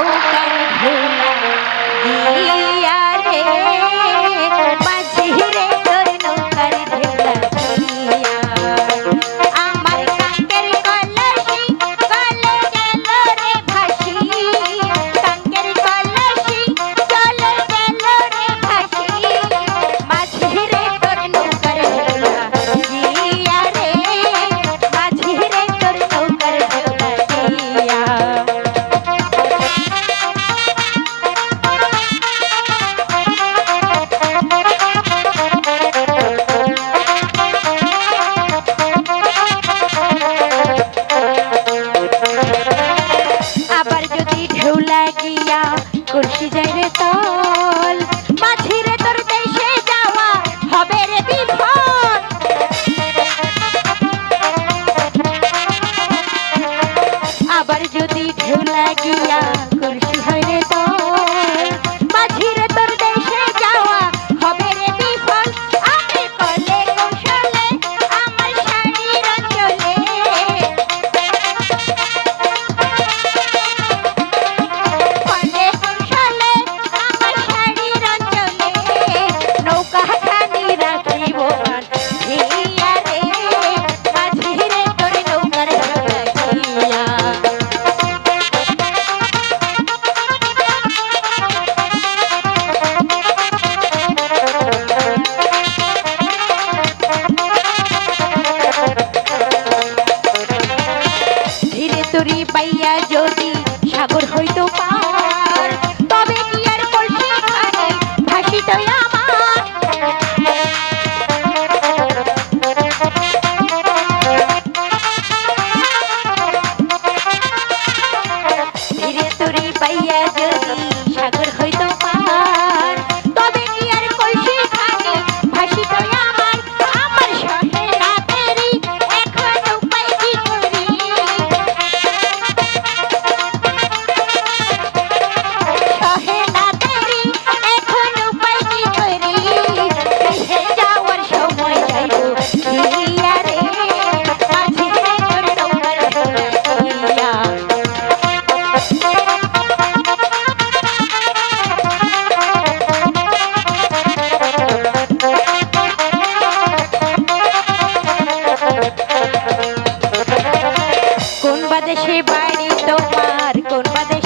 নৌকায় লাগিয়া করছি যাই তল। মাঝিরে তোর দেশে যাওয়া হবে রে বিপদ আবার যদি ঢেউ লাগিয়া করছি হয় বাদেশে বাড়ি তোমার কোন বাদে